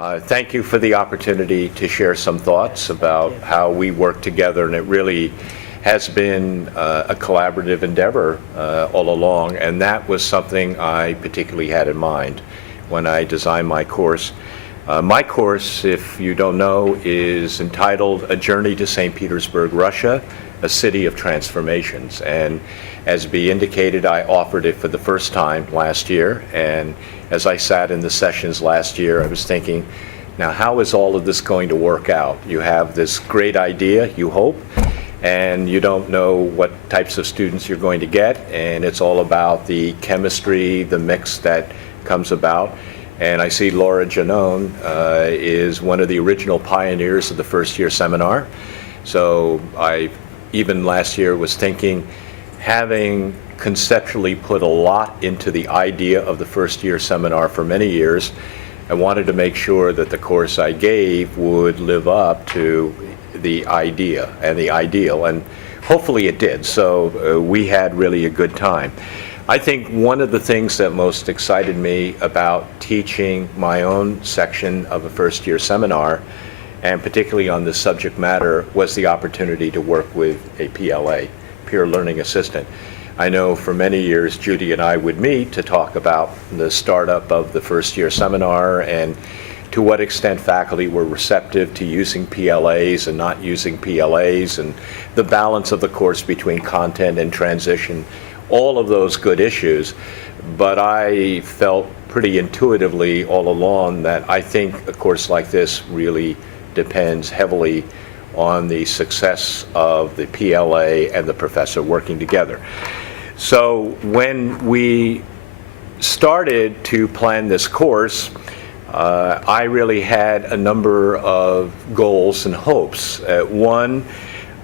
Thank you for the opportunity to share some thoughts about how we work together, and it really has been a collaborative endeavor all along, and that was something I particularly had in mind when I designed my course. My course, if you don't know, is entitled A Journey to St. Petersburg, Russia, a City of Transformations. And as B indicated, I offered it for the first time last year, and as I sat in the sessions last year, I was thinking, now how is all of this going to work out? You have this great idea, you hope, and you don't know what types of students you're going to get, and it's all about the chemistry, the mix that comes about. And I see Laura Janone is one of the original pioneers of the first year seminar. So I, even last year, was thinking, having conceptually put a lot into the idea of the first year seminar for many years, I wanted to make sure that the course I gave would live up to the idea and the ideal, and hopefully it did. So we had really a good time. I think one of the things that most excited me about teaching my own section of a first year seminar, and particularly on this subject matter, was the opportunity to work with a PLA, Peer Learning Assistant. I know for many years Judy and I would meet to talk about the startup of the first year seminar and to what extent faculty were receptive to using PLAs and not using PLAs, and the balance of the course between content and transition, all of those good issues. But I felt pretty intuitively all along that I think a course like this really depends heavily on the success of the PLA and the professor working together. So when we started to plan this course, I really had a number of goals and hopes. One,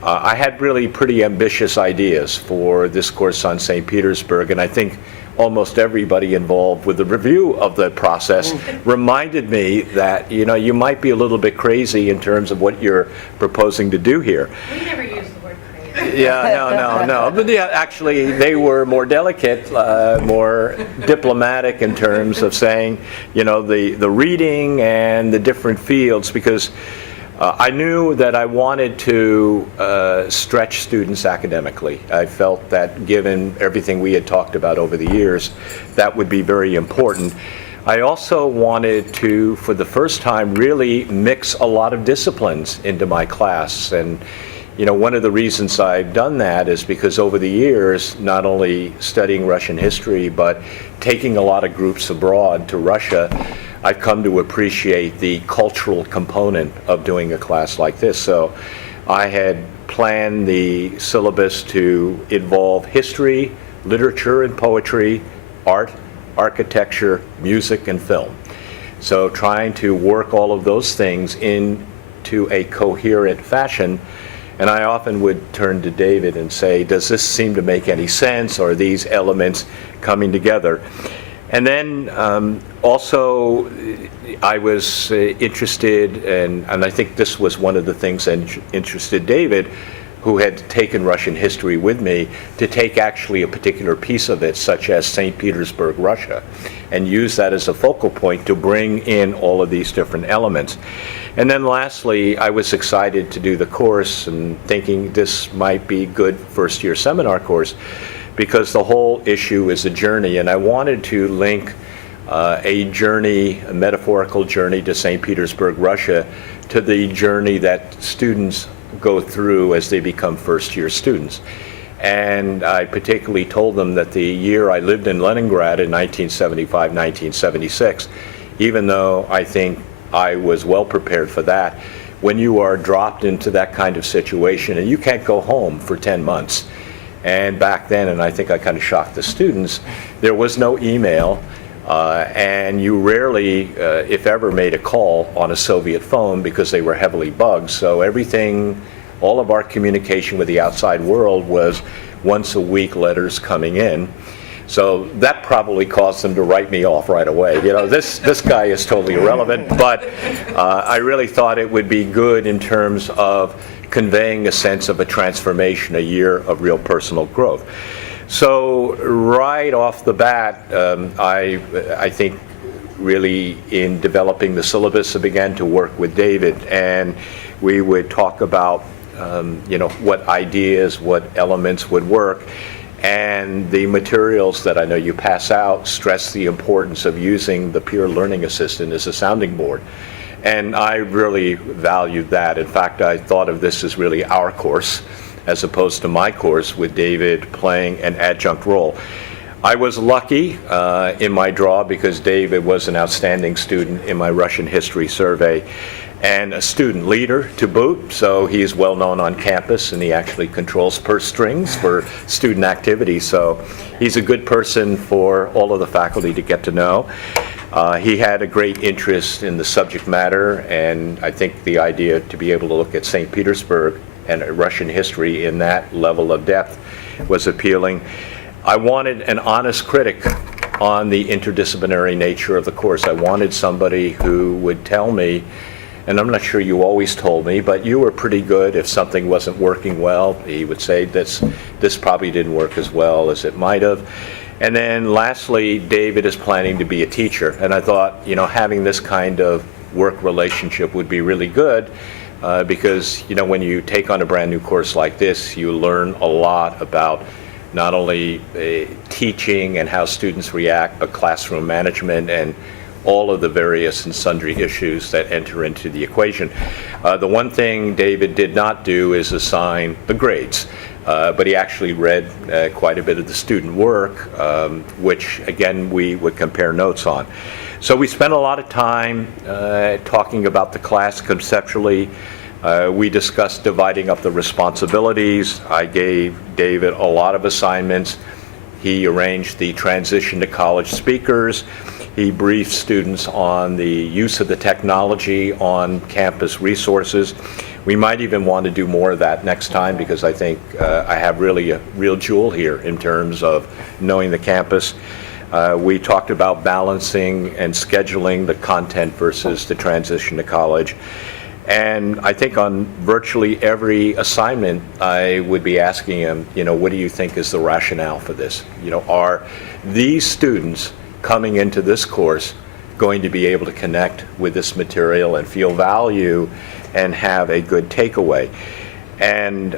I had really pretty ambitious ideas for this course on St. Petersburg, and I think almost everybody involved with the review of the process reminded me that, you know, you might be a little bit crazy in terms of what you're proposing to do here. We never use the word crazy. Yeah, no. But yeah, actually, they were more delicate, more diplomatic in terms of saying, you know, the reading and the different fields, because I knew that I wanted to stretch students academically. I felt that given everything we had talked about over the years, that would be very important. I also wanted to, for the first time, really mix a lot of disciplines into my class. And you know, one of the reasons I've done that is because over the years, not only studying Russian history, but taking a lot of groups abroad to Russia, I've come to appreciate the cultural component of doing a class like this. So I had planned the syllabus to involve history, literature and poetry, art, architecture, music, and film. So trying to work all of those things into a coherent fashion. And I often would turn to David and say, does this seem to make any sense? Or are these elements coming together? And then also I was interested, and I think this was one of the things that interested David, who had taken Russian history with me, to take actually a particular piece of it, such as St. Petersburg, Russia, and use that as a focal point to bring in all of these different elements. And then lastly, I was excited to do the course and thinking this might be good first year seminar course, because the whole issue is a journey, and I wanted to link a journey, a metaphorical journey to St. Petersburg, Russia, to the journey that students go through as they become first-year students. And I particularly told them that the year I lived in Leningrad in 1975, 1976, even though I think I was well prepared for that, when you are dropped into that kind of situation and you can't go home for 10 months, and back then, and I think I kind of shocked the students, there was no email, and you rarely, if ever, made a call on a Soviet phone because they were heavily bugged. So everything, all of our communication with the outside world was once a week letters coming in. So that probably caused them to write me off right away. You know, this guy is totally irrelevant, but I really thought it would be good in terms of conveying a sense of a transformation, a year of real personal growth. So right off the bat, I think really in developing the syllabus, I began to work with David, and we would talk about what ideas, what elements would work. And the materials that I know you pass out stress the importance of using the peer learning assistant as a sounding board. And I really valued that. In fact, I thought of this as really our course, as opposed to my course, with David playing an adjunct role. I was lucky in my draw because David was an outstanding student in my Russian history survey and a student leader to boot, so he's well known on campus, and he actually controls purse strings for student activities, so he's a good person for all of the faculty to get to know. He had a great interest in the subject matter, and I think the idea to be able to look at St. Petersburg and Russian history in that level of depth was appealing. I wanted an honest critic on the interdisciplinary nature of the course. I wanted somebody who would tell me, and I'm not sure you always told me, but you were pretty good. If something wasn't working well, he would say, this probably didn't work as well as it might have. And then lastly, David is planning to be a teacher. And I thought, having this kind of work relationship would be really good because, when you take on a brand new course like this, you learn a lot about not only teaching and how students react, but classroom management and all of the various and sundry issues that enter into the equation. The one thing David did not do is assign the grades, but he actually read quite a bit of the student work, which again we would compare notes on. So we spent a lot of time talking about the class conceptually. We discussed dividing up the responsibilities. I gave David a lot of assignments. He arranged the transition to college speakers. He briefed students on the use of the technology on campus resources. We might even want to do more of that next time because I think I have really a real jewel here in terms of knowing the campus. We talked about balancing and scheduling the content versus the transition to college. And I think on virtually every assignment, I would be asking him, what do you think is the rationale for this? Are these students coming into this course going to be able to connect with this material and feel value and have a good takeaway? And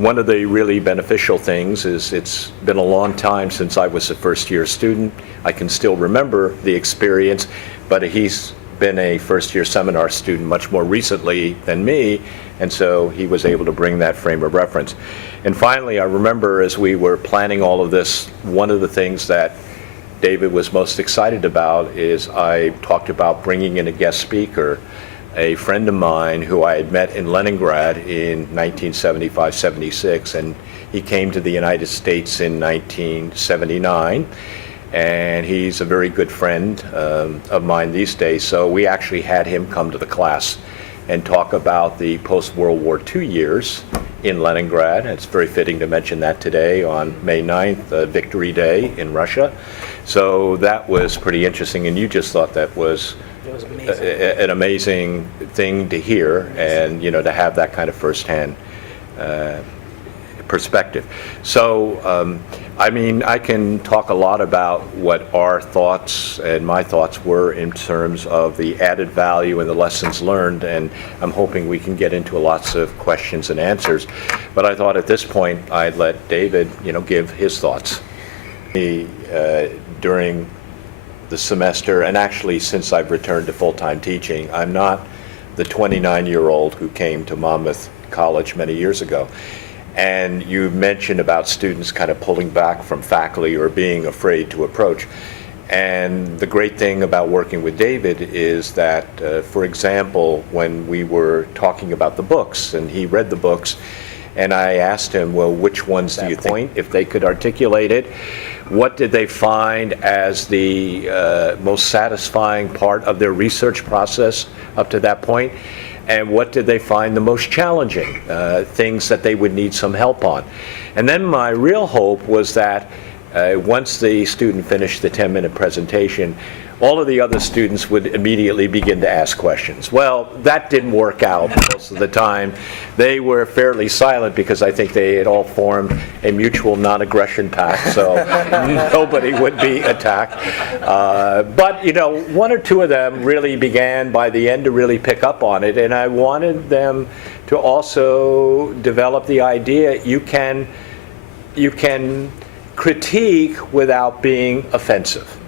one of the really beneficial things is it's been a long time since I was a first-year student. I can still remember the experience, but he's been a first-year seminar student much more recently than me, and so he was able to bring that frame of reference. And finally, I remember as we were planning all of this, one of the things that David was most excited about is I talked about bringing in a guest speaker, a friend of mine who I had met in Leningrad in 1975-76, and he came to the United States in 1979. And he's a very good friend of mine these days. So we actually had him come to the class and talk about the post-World War II years in Leningrad. It's very fitting to mention that today on May 9th, Victory Day in Russia. So that was pretty interesting, and you just thought that was an amazing thing to hear and, to have that kind of firsthand perspective. So, I can talk a lot about what our thoughts and my thoughts were in terms of the added value and the lessons learned, and I'm hoping we can get into lots of questions and answers. But I thought at this point I'd let David, give his thoughts. During the semester, and actually since I've returned to full-time teaching, I'm not the 29-year-old who came to Monmouth College many years ago. And you mentioned about students kind of pulling back from faculty or being afraid to approach. And the great thing about working with David is that, for example, when we were talking about the books, and he read the books, and I asked him, well, which ones do you think, if they could articulate it, what did they find as the most satisfying part of their research process up to that point? And what did they find the most challenging, things that they would need some help on? And then my real hope was that once the student finished the 10-minute presentation, all of the other students would immediately begin to ask questions. Well, that didn't work out most of the time. They were fairly silent because I think they had all formed a mutual non-aggression pact, so nobody would be attacked. But, you know, one or two of them really began by the end to really pick up on it, and I wanted them to also develop the idea you can critique without being offensive.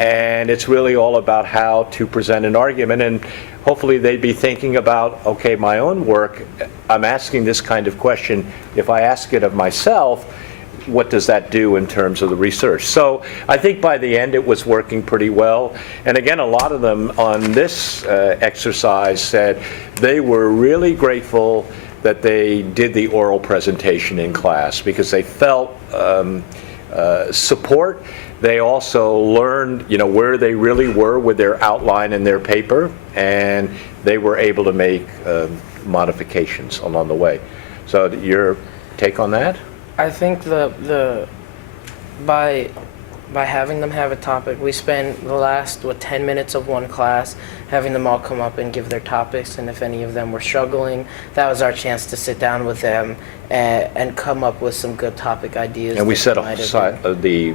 And it's really all about how to present an argument, and hopefully they'd be thinking about, okay, my own work, I'm asking this kind of question. If I ask it of myself, what does that do in terms of the research? So I think by the end it was working pretty well. And again, a lot of them on this exercise said they were really grateful that they did the oral presentation in class because they felt support. They also learned, you know, where they really were with their outline and their paper, and they were able to make modifications along the way. So your take on that? I think by having them have a topic, we spent the last 10 minutes of one class having them all come up and give their topics, and if any of them were struggling, that was our chance to sit down with them and come up with some good topic ideas. And we set aside the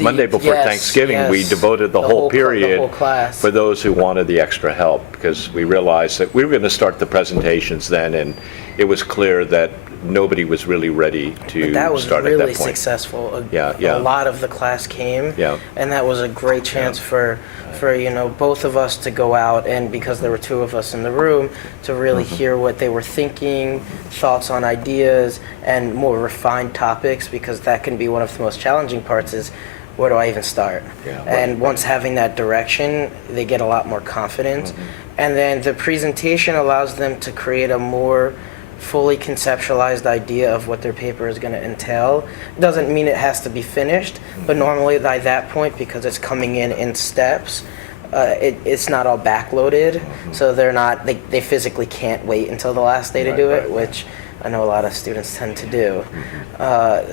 Monday before yes, Thanksgiving, we yes. devoted the whole period the whole class for those who wanted the extra help, because we realized that we were going to start the presentations then, and it was clear that nobody was really ready to that was start really at that point. successful. Yeah. A lot of the class came, Yeah. and that was a great chance for you know, both of us to go out, and because there were two of us in the room, to really hear what they were thinking, thoughts on ideas, and more refined topics, because that can be one of the most challenging parts is, where do I even start? Yeah, and once having that direction, they get a lot more confidence. And then the presentation allows them to create a more fully conceptualized idea of what their paper is going to entail. Doesn't mean it has to be finished, but normally by that point, because it's coming in steps, it's not all backloaded, so they physically can't wait until the last day to do it, which I know a lot of students tend to do.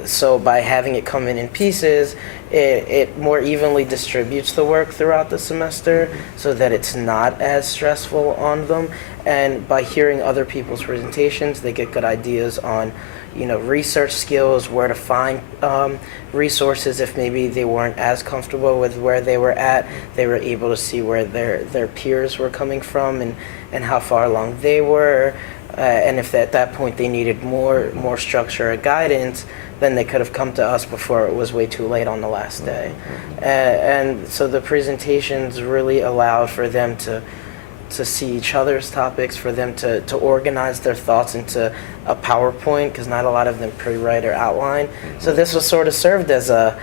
So by having it come in pieces, it more evenly distributes the work throughout the semester so that it's not as stressful on them. And by hearing other people's presentations, they get good ideas on, you know, research skills, where to find resources if maybe they weren't as comfortable with where they were at. They were able to see where their peers were coming from and how far along they were. And if at that point they needed more structure or guidance, then they could have come to us before it was way too late on the last day. And so the presentations really allowed for them to see each other's topics, for them to organize their thoughts into a PowerPoint, because not a lot of them pre-write or outline. So this was sort of served as a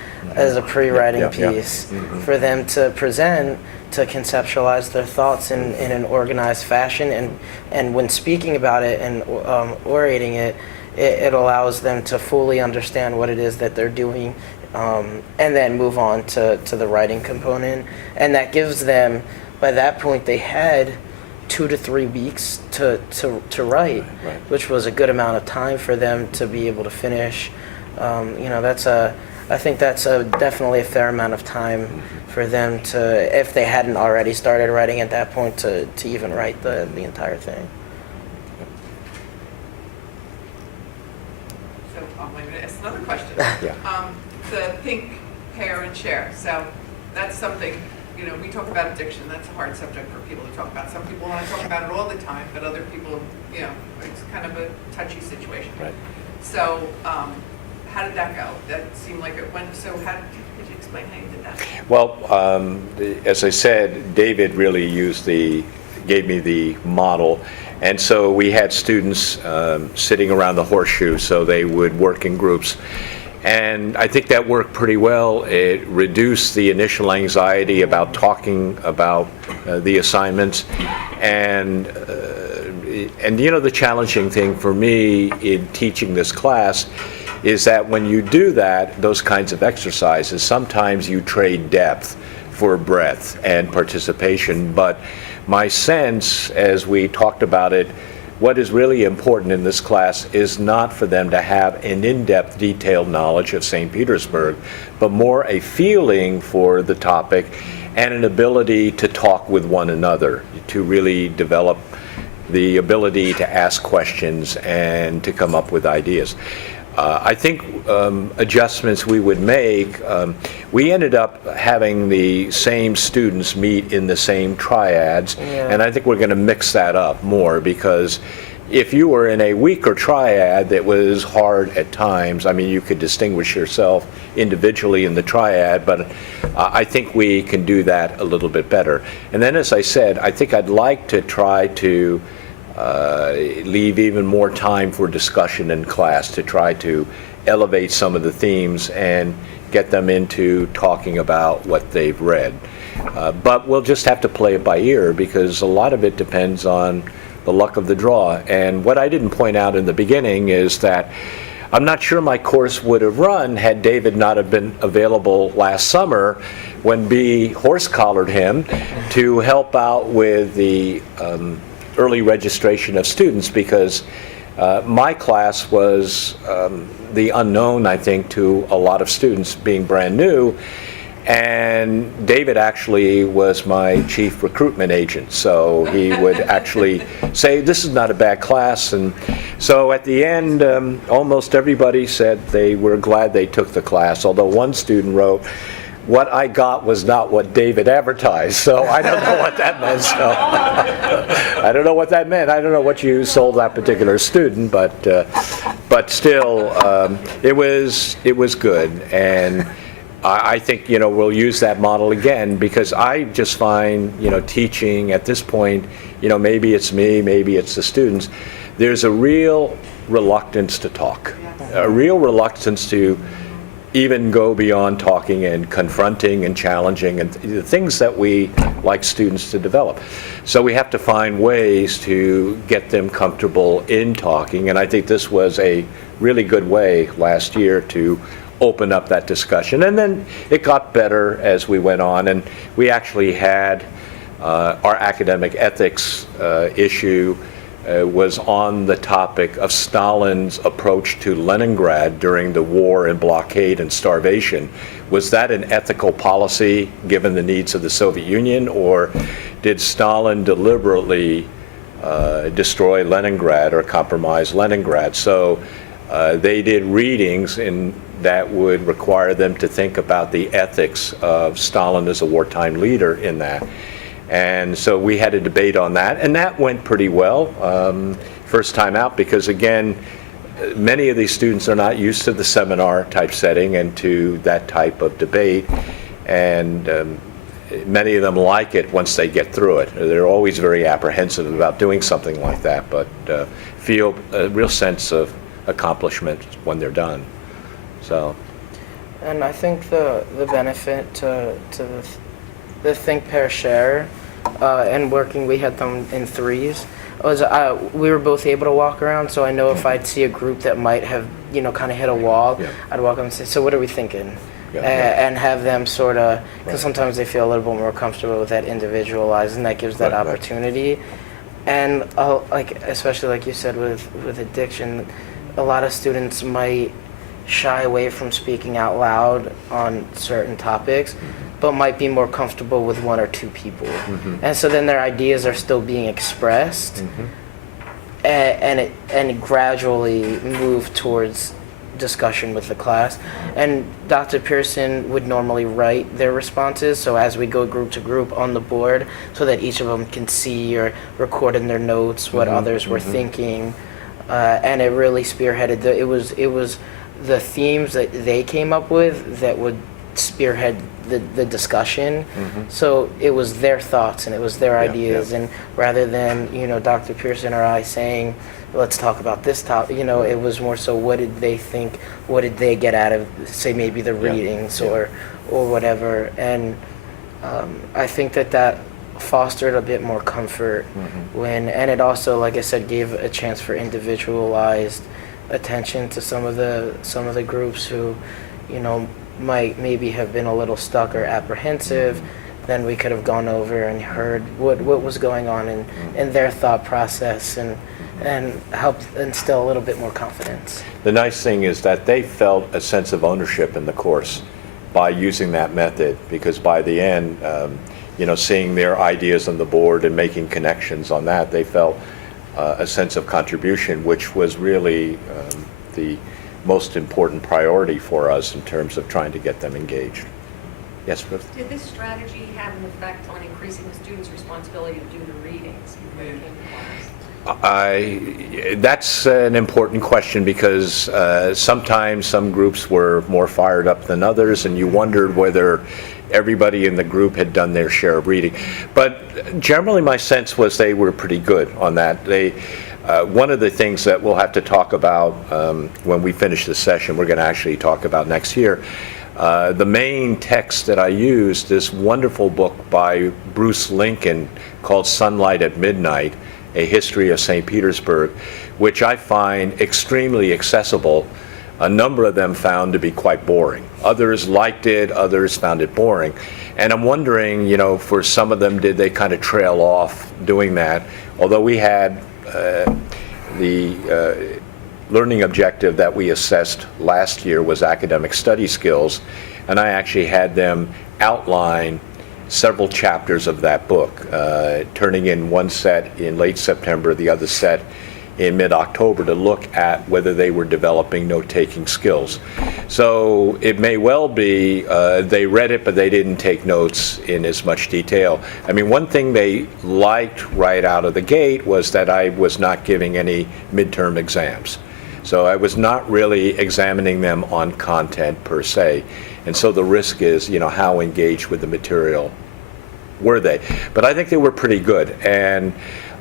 pre-writing piece for them to present, to conceptualize their thoughts in an organized fashion, and when speaking about it and orating it, it allows them to fully understand what it is that they're doing, and then move on to the writing component. And that gives them, by that point, they had 2 to 3 weeks to write, which was a good amount of time for them to be able to finish. You know, I think that's definitely a fair amount of time for them to, if they hadn't already started writing at that point, to even write the entire thing. So I'm going to ask another question. Yeah. The think, pair, and share. So that's something, you know, we talk about addiction. That's a hard subject for people to talk about. Some people want to talk about it all the time, but other people, you know, it's kind of a touchy situation. Right. So how did that go? That seemed like it went, so could you explain how you did that? Well, as I said, David really gave me the model, and so we had students sitting around the horseshoe, so they would work in groups. And I think that worked pretty well. It reduced the initial anxiety about talking about the assignments. And you know, the challenging thing for me in teaching this class is that when you do that, those kinds of exercises, sometimes you trade depth for breadth and participation. But my sense, as we talked about it, what is really important in this class is not for them to have an in-depth, detailed knowledge of St. Petersburg, but more a feeling for the topic and an ability to talk with one another, to really develop the ability to ask questions and to come up with ideas. I think adjustments we would make, we ended up having the same students meet in the same triads, and I think we're going to mix that up more, because if you were in a weaker triad that was hard at times, I mean, you could distinguish yourself individually in the triad, but I think we can do that a little bit better. And then, as I said, I think I'd like to try to leave even more time for discussion in class, to try to elevate some of the themes and get them into talking about what they've read. But we'll just have to play it by ear, because a lot of it depends on the luck of the draw. And what I didn't point out in the beginning is that I'm not sure my course would have run had David not have been available last summer when B horse-collared him to help out with the early registration of students, because my class was the unknown, I think, to a lot of students, being brand new, and David actually was my chief recruitment agent, so he would actually say, this is not a bad class. And so at the end, almost everybody said they were glad they took the class, although one student wrote, what I got was not what David advertised, so I don't know what that meant. So I don't know what that meant. I don't know what you sold that particular student, but still, it was good. And I think, we'll use that model again, because I just find, teaching at this point, maybe it's me, maybe it's the students, there's a real reluctance to talk, a real reluctance to even go beyond talking and confronting and challenging and the things that we like students to develop. So we have to find ways to get them comfortable in talking, and I think this was a really good way last year to open up that discussion. And then it got better as we went on, and we actually had our academic ethics issue was on the topic of Stalin's approach to Leningrad during the war and blockade and starvation. Was that an ethical policy given the needs of the Soviet Union, or did Stalin deliberately destroy Leningrad or compromise Leningrad? So they did readings that would require them to think about the ethics of Stalin as a wartime leader in that. And so we had a debate on that, and that went pretty well first time out, because again, many of these students are not used to the seminar type setting and to that type of debate, and many of them like it once they get through it. They're always very apprehensive about doing something like that, but feel a real sense of accomplishment when they're done. So. And I think the benefit to the think, pair, share, and working, we had them in threes, was we were both able to walk around, so I know if I'd see a group that might have, kind of hit a wall, I'd walk up and say, so what are we thinking? And have them sort of, because sometimes they feel a little bit more comfortable with that individualized, and that gives that opportunity. And especially like you said with addiction, a lot of students might shy away from speaking out loud on certain topics, but might be more comfortable with one or two people. And so then their ideas are still being expressed, and it gradually move towards discussion with the class. And Dr. Pearson would normally write their responses, so as we go group to group on the board, so that each of them can see or record in their notes what others were thinking, and it really spearheaded. It was the themes that they came up with that would spearhead the discussion. So it was their thoughts and it was their ideas, and rather than Dr. Pearson or I saying, let's talk about this topic, it was more so what did they think, what did they get out of, say, maybe the readings or whatever. And I think that fostered a bit more comfort and it also, like I said, gave a chance for individualized attention to some of the groups who might maybe have been a little stuck or apprehensive. Then we could have gone over and heard what was going on in their thought process, and and helped instill a little bit more confidence. The nice thing is that they felt a sense of ownership in the course by using that method, because by the end, seeing their ideas on the board and making connections on that, they felt a sense of contribution, which was really the most important priority for us in terms of trying to get them engaged. Yes, Ruth? Did this strategy have an effect on increasing the students' responsibility to do the readings when it came to class? That's an important question, because sometimes some groups were more fired up than others, and you wondered whether everybody in the group had done their share of reading. But generally my sense was they were pretty good on that. One of the things that we'll have to talk about when we finish this session, we're going to actually talk about next year, the main text that I used, this wonderful book by Bruce Lincoln called Sunlight at Midnight, A History of St. Petersburg, which I find extremely accessible. A number of them found to be quite boring. Others liked it, others found it boring. And I'm wondering, for some of them, did they kind of trail off doing that? Although we had the learning objective that we assessed last year was academic study skills, and I actually had them outline several chapters of that book, turning in one set in late September, the other set in mid-October, to look at whether they were developing note-taking skills. So it may well be they read it, but they didn't take notes in as much detail. I mean, one thing they liked right out of the gate was that I was not giving any midterm exams. So I was not really examining them on content per se. And so the risk is, how engaged with the material were they? But I think they were pretty good. And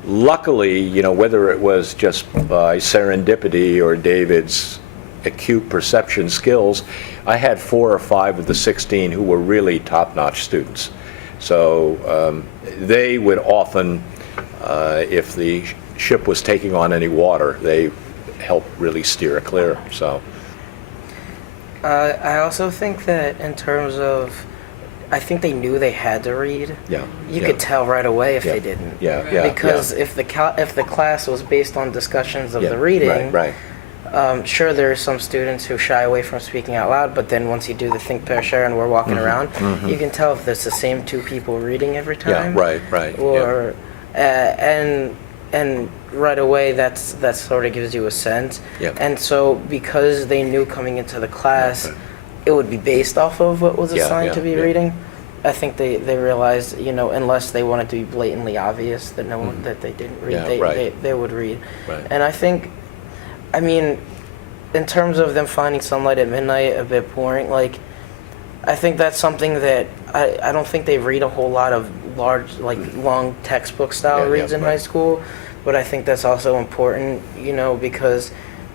luckily, whether it was just by serendipity or David's acute perception skills, I had 4 or 5 of the 16 who were really top-notch students. So they would often, if the ship was taking on any water, they helped really steer it clear. So I also think that in terms of, I think they knew they had to read. yeah, You yeah. could tell right away if Yeah. they didn't. Yeah. Because if the class was based on discussions of Yeah, the reading, right. sure, there are some students who shy away from speaking out loud, but then once you do the think, pair, share, and we're walking around, you can tell if it's the same 2 people reading every time. Yeah, right. Or and right away that sort of gives you a sense. Yeah. And so because they knew coming into the class, it would be based off of what was Yeah, assigned to be yeah. reading. I think they realized, unless they wanted to be blatantly obvious that that they didn't read, Yeah, right. they would read. Right. And I think, in terms of them finding Sunlight at Midnight a bit boring, I think that's something that I don't think they read a whole lot of long textbook style Yeah, reads in right. high school, but I think that's also important, because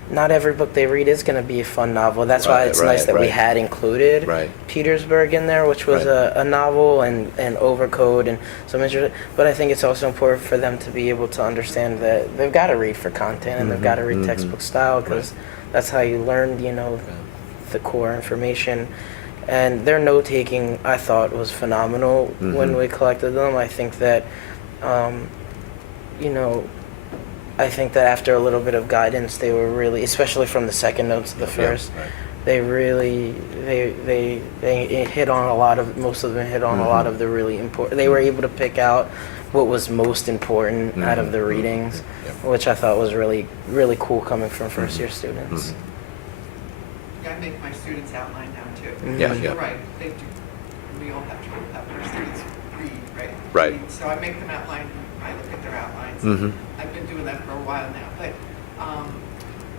not every book they read is going to be a fun novel. That's why it's nice that we right. had included Right. Petersburg in there, which was Right. a novel and Overcode and some interesting. But I think it's also important for them to be able to understand that they've got to read for content and they've got to read textbook style, because that's how you learn, the core information. And their note-taking, I thought, was phenomenal when we collected them. I think that, I think that after a little bit of guidance, they were really, especially from the second notes to the first, right. they really, they hit on a lot of, most of them hit on a lot of the really important, they were able to pick out what was most important out of the readings, which I thought was really, really cool coming from first-year students. Yeah, I make my students outline now too. Yeah, You're yeah. right, they do. We all have to have our students read, right? Right. Read. So I make them outline, I look at their outlines. I've been doing that for a while now, but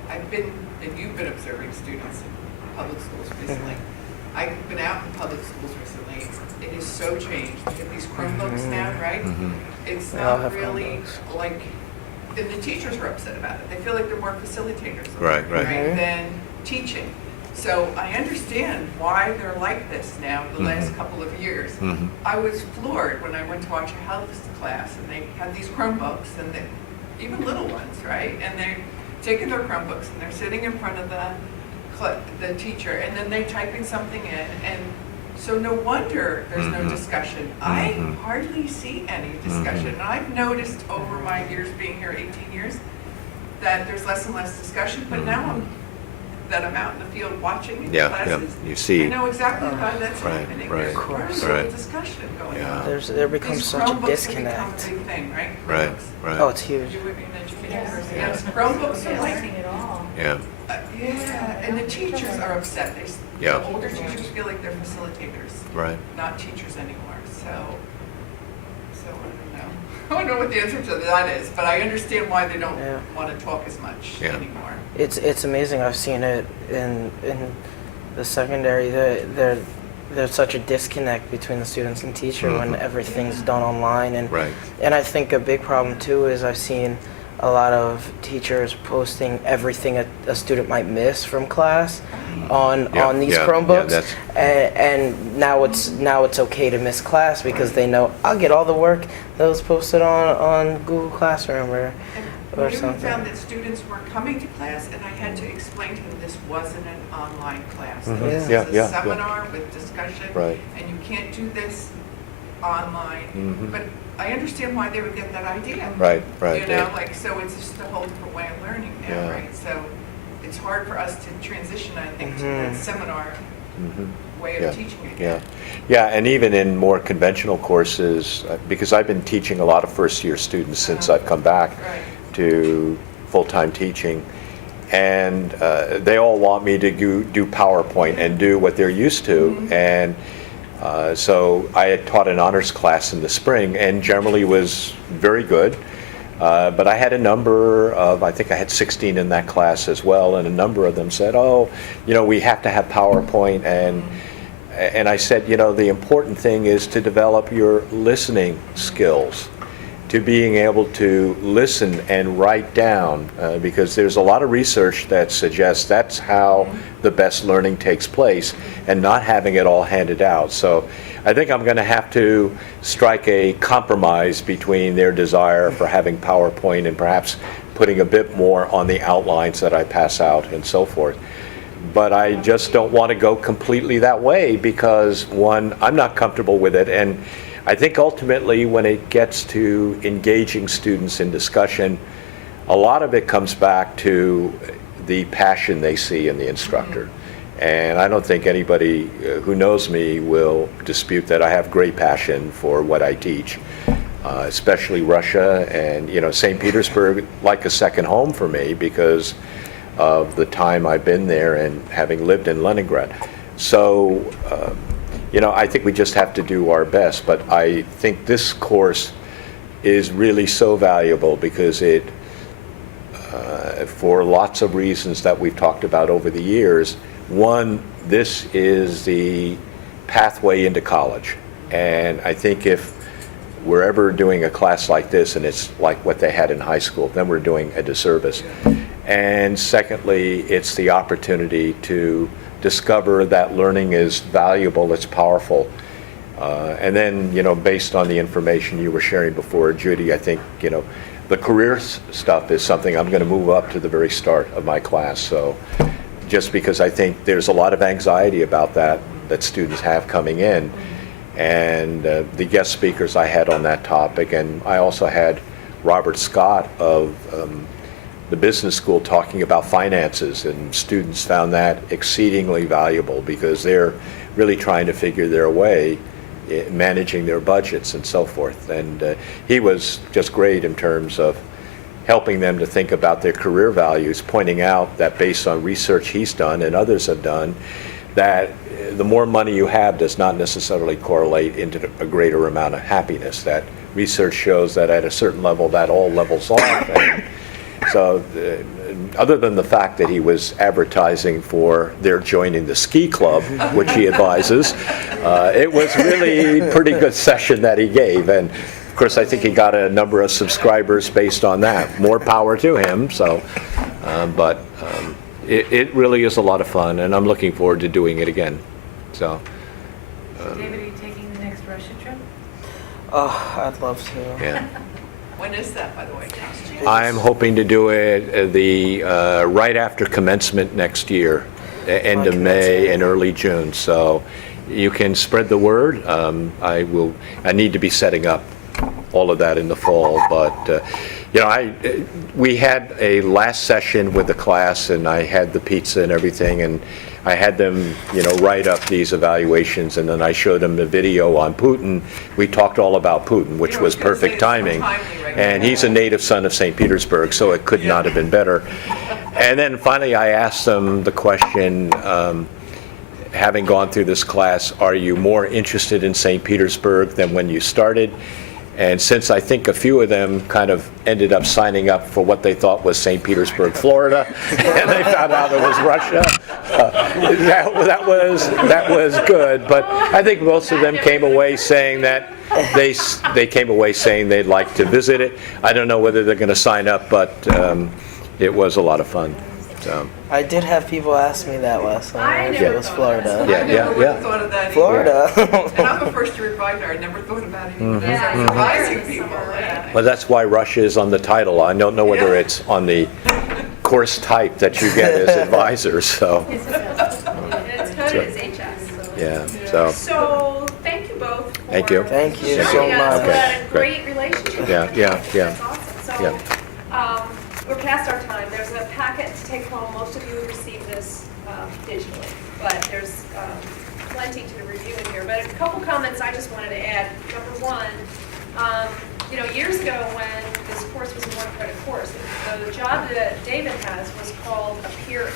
I've been, and you've been observing students in public schools recently. I've been out in public schools recently. It is so changed. We have these Chromebooks now, right? It's They all not have really Chromebooks. like, and the teachers are upset about it. They feel like they're more facilitators Right. than teaching. So I understand why they're like this now the last couple of years. I was floored when I went to watch a health class and they had these Chromebooks and even little ones, right? And they're taking their Chromebooks and they're sitting in front of the teacher and then they're typing something in, and so no wonder there's no discussion. I hardly see any discussion. And I've noticed over my years being here, 18 years, that there's less and less discussion, but now that I'm out in the field watching Yeah, classes, you see. I know exactly why that's Right, happening. right, There's of course. a right. discussion going Yeah. on. There becomes These such a Chromebooks have become disconnect. a big thing, right? Right, Chromebooks. right. Oh, it's huge. You work in education. Yes. Yes, Chromebooks are like, It all. Yeah, yeah, and the teachers are upset. Yeah. The older teachers feel like they're facilitators, right. not teachers anymore, so I don't know. I don't know what the answer to that is, but I understand why they don't Yeah. want to talk as much Yeah. anymore. It's amazing. I've seen it in the secondary. There's such a disconnect between the students and teacher when everything's done online, Right. and I think a big problem too is I've seen a lot of teachers posting everything a student might miss from class on these yeah, Chromebooks, that's- and now it's okay to miss class because they know I'll get all the work that was posted on Google Classroom or We even something. found that students weren't coming to class, and I had to explain to them this wasn't an online class. Mhm. This Yeah, is yeah, a yeah. seminar with discussion, Right. and you can't do this online. Mhm. But I understand why they would get that idea. Right, right. You know, like, so it's just a whole different way of learning now, Yeah. right? So it's hard for us to transition, I think, to Mhm. that seminar Mhm. way Yeah. of teaching Yeah, again. yeah, and even in more conventional courses, because I've been teaching a lot of first-year students since I've come back Right. to full-time teaching, and they all want me to do PowerPoint and do what they're used to, and so I had taught an honors class in the spring, and generally was very good. But I had a number of, I think I had 16 in that class as well, and a number of them said, oh, we have to have PowerPoint, and I said, the important thing is to develop your listening skills, to being able to listen and write down, because there's a lot of research that suggests that's how the best learning takes place, and not having it all handed out. So I think I'm going to have to strike a compromise between their desire for having PowerPoint and perhaps putting a bit more on the outlines that I pass out and so forth. But I just don't want to go completely that way because, one, I'm not comfortable with it, and I think ultimately when it gets to engaging students in discussion, a lot of it comes back to the passion they see in the instructor. And I don't think anybody who knows me will dispute that I have great passion for what I teach, especially Russia and, St. Petersburg, like a second home for me because of the time I've been there and having lived in Leningrad. So, I think we just have to do our best, but I think this course is really so valuable because it, for lots of reasons that we've talked about over the years, one, this is the pathway into college. And I think if we're ever doing a class like this and it's like what they had in high school, then we're doing a disservice. And secondly, it's the opportunity to discover that learning is valuable, it's powerful. And then, based on the information you were sharing before, Judy, I think, the career stuff is something I'm going to move up to the very start of my class. So just because I think there's a lot of anxiety about that students have coming in. And the guest speakers I had on that topic, and I also had Robert Scott of the business school talking about finances, and students found that exceedingly valuable because they're really trying to figure their way managing their budgets and so forth. And he was just great in terms of helping them to think about their career values, pointing out that based on research he's done and others have done, that the more money you have does not necessarily correlate into a greater amount of happiness. That research shows that at a certain level that all levels off. And so other than the fact that he was advertising for their joining the ski club, which he advises, it was really a pretty good session that he gave. And of course, I think he got a number of subscribers based on that. More power to him. So, but it really is a lot of fun, and I'm looking forward to doing it again. So, David, are you taking the next Russia trip? Oh, I'd love to. yeah. When is that, by the way? I'm hoping to do it right after commencement next year, end of May and early June. So you can spread the word. I need to be setting up all of that in the fall, but, you know, we had a last session with the class, and I had the pizza and everything, and I had them, you know, write up these evaluations, and then I showed them the video on Putin. We talked all about Putin, which Yeah, I was was gonna say perfect it's so timing. timely right And now. he's a native son of St. Petersburg, so it could not have been better. And then finally, I asked them the question, having gone through this class, are you more interested in St. Petersburg than when you started? And since I think a few of them kind of ended up signing up for what they thought was St. Petersburg, Florida, and they found out it was Russia, that was good. But I think most of them came away saying that they came away saying they'd like to visit it. I don't know whether they're going to sign up, but it was a lot of fun. So, I did have people ask me that last time. I If never it was thought Florida. Yeah, I never would have thought of that either. Florida. And I'm a first-year advisor, I never thought about it Mm-hmm. even Yeah, as it's advising very people. summer, yeah. well, that's why Russia is on the title. I don't know whether Yeah. it's on the course type that you get as advisors, so, It's coded as HS. So. yeah, so, So, thank you both. For Thank you. Thank you sharing so us. much. We had a Okay, great relationship. Yeah, yeah, yeah. That's awesome. So, Yeah. we're past our time. There's a packet to take home. Most of you have received this digitally, but there's plenty to review in here. But a couple comments I just wanted to add. Number one, you know, years ago when this course was a one-credit course, the job that David has was called a peer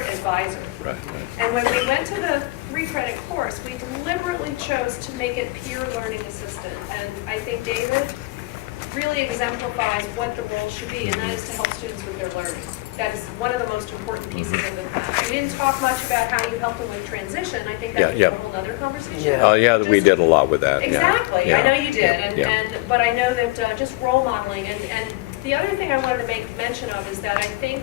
advisor. right, right. And when we went to the 3-credit course, we deliberately chose to make it peer learning assistant. And I think David really exemplifies what the role should be, and that is to help students with their learning. That is one of the most important pieces of the class. We didn't talk much about how you help them with transition. I think Yeah, that would be yeah. a whole other conversation. Yeah. Oh, yeah, we did a lot with that, yeah. Exactly, Yeah. I know you did, Yeah, yeah. but I know that just role modeling, and the other thing I wanted to make mention of is that I think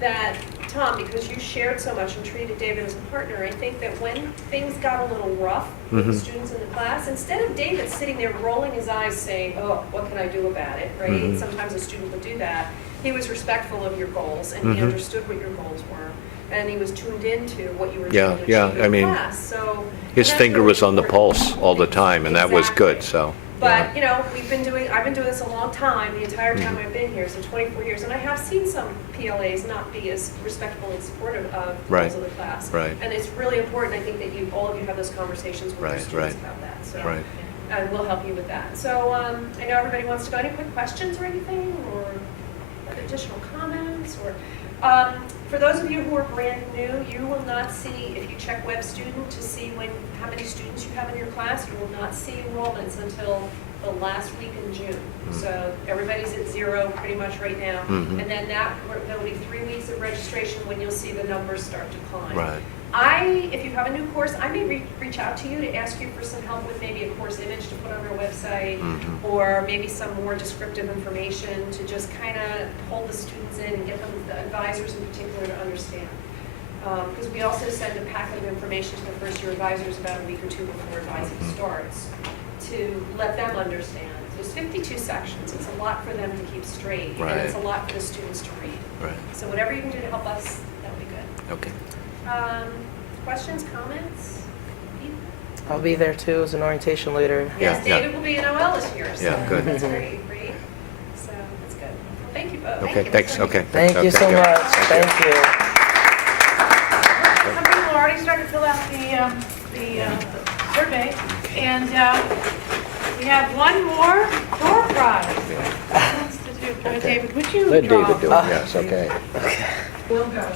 that, Tom, because you shared so much and treated David as a partner, I think that when things got a little rough with the students in the class, instead of David sitting there rolling his eyes saying, oh, what can I do about it, right? Sometimes a student would do that. He was respectful of your goals, and he understood what your goals were, and he was tuned into what you were Yeah, trying to yeah, achieve I in mean, class, so. His that's finger really was on the important. pulse all the time, and that was good, so. But, you know, I've been doing this a long time, the entire time Mm-hmm. I've been here, so 24 years, and I have seen some PLAs not be as respectful and supportive of the Right, goals of the class. right. And it's really important, I think, that all of you have those conversations with your Right, students right. about that, so. Right. And we'll help you with that. So, I know everybody wants to go. Any quick questions or anything, or additional comments, or, for those of you who are brand new, you will not see, if you check Web Student to see how many students you have in your class, you will not see enrollments until the last week in June. So everybody's at 0 pretty much right now. Mhm. And then there'll be 3 weeks of registration when you'll see the numbers start to climb. Right. If you have a new course, I may reach out to you to ask you for some help with maybe a course image to put on our website, or maybe some more descriptive information to just kind of pull the students in and get them, the advisors in particular, to understand. Because we also send a packet of information to the first-year advisors about a week or two before advising starts to let them understand. There's 52 sections. It's a lot for them to keep straight, and it's a Right. lot for the students to read. Right, So whatever you can do to help us, that would be good. okay. Questions, comments? I'll be there too as an orientation leader. Yes, Yeah, yeah. David will be in OL this year, so Yeah, good. that's great, right? So that's good. Well, thank you both. Okay, thanks, okay. Thank you so Okay, much. good. Thank you. Some people already started to fill out the survey, and we have one more door prize. Institute. Okay. David, would you Let draw? David do it, yes, okay. We'll go.